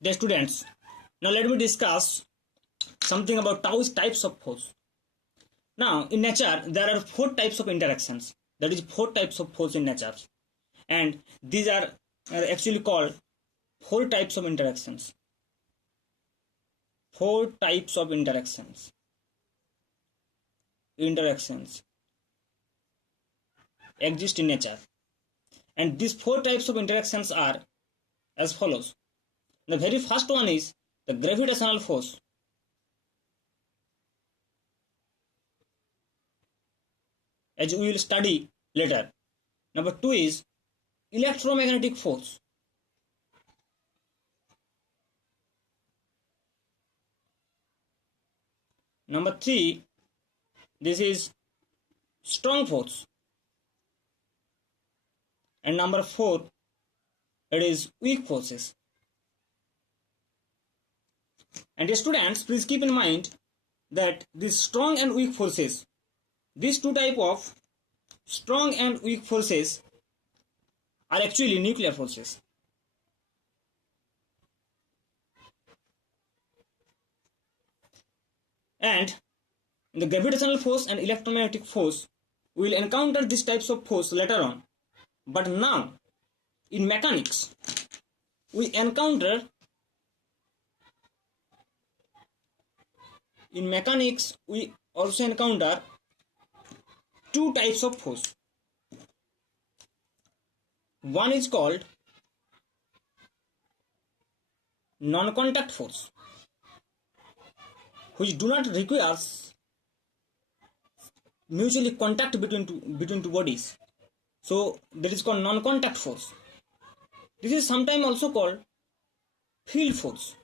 Dear students, now let me discuss something about types of force. Now, in nature, there are four types of interactions. That is, four types of force in nature. And these are actually called four types of interactions. Four types of interactions. Interactions exist in nature. And these four types of interactions are as follows. The very first one is the gravitational force. As we will study later. Number two is electromagnetic force. Number three, this is strong force. And number four, it is weak forces. And students, please keep in mind that these strong and weak forces, these two types of strong and weak forces are actually nuclear forces. And in the gravitational force and electromagnetic force, we will encounter these types of force later on. But now, in mechanics, we also encounter two types of force. One is called non-contact force, which do not require mutually contact between two bodies. So that is called non-contact force. This is sometimes also called field force.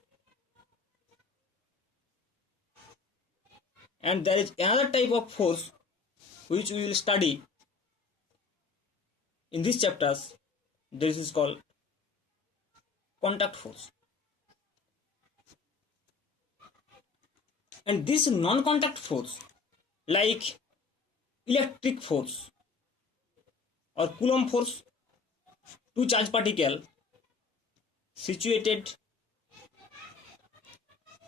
And there is another type of force which we will study in these chapters. This is called contact force. And this non-contact force, like electric force or Coulomb force, two charged particles situated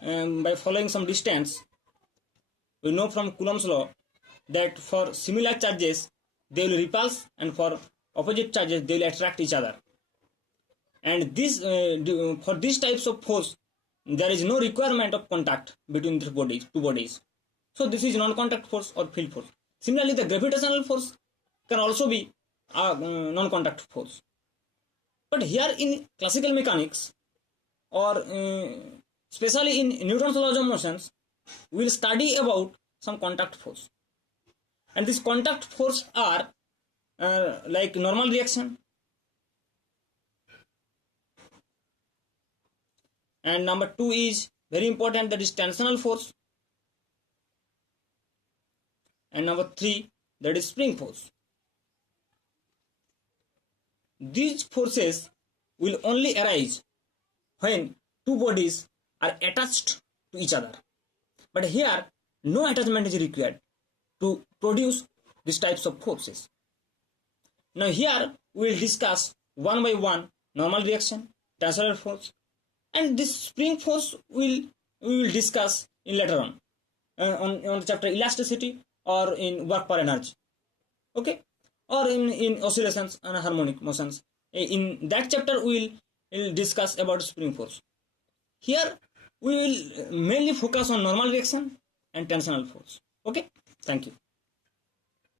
by following some distance. We know from Coulomb's law that for similar charges they will repulse, and for opposite charges they will attract each other. And this for these types of force there is no requirement of contact between two bodies. So this is non-contact force or field force. Similarly, the gravitational force can also be a non-contact force. But here in classical mechanics, or especially in Newton's laws of motions, we will study about some contact force. And these contact force are like normal reaction. And number two is very important, that is tensional force. And number three, that is spring force. These forces will only arise when two bodies are attached to each other. But here, no attachment is required to produce these types of forces. Now here, we will discuss one by one normal reaction, tensional force, and this spring force we will discuss in later on the chapter elasticity or in work per energy. Okay? Or in oscillations and harmonic motions. In that chapter, we will discuss about spring force. Here, we will mainly focus on normal reaction and tensional force. Okay? Thank you.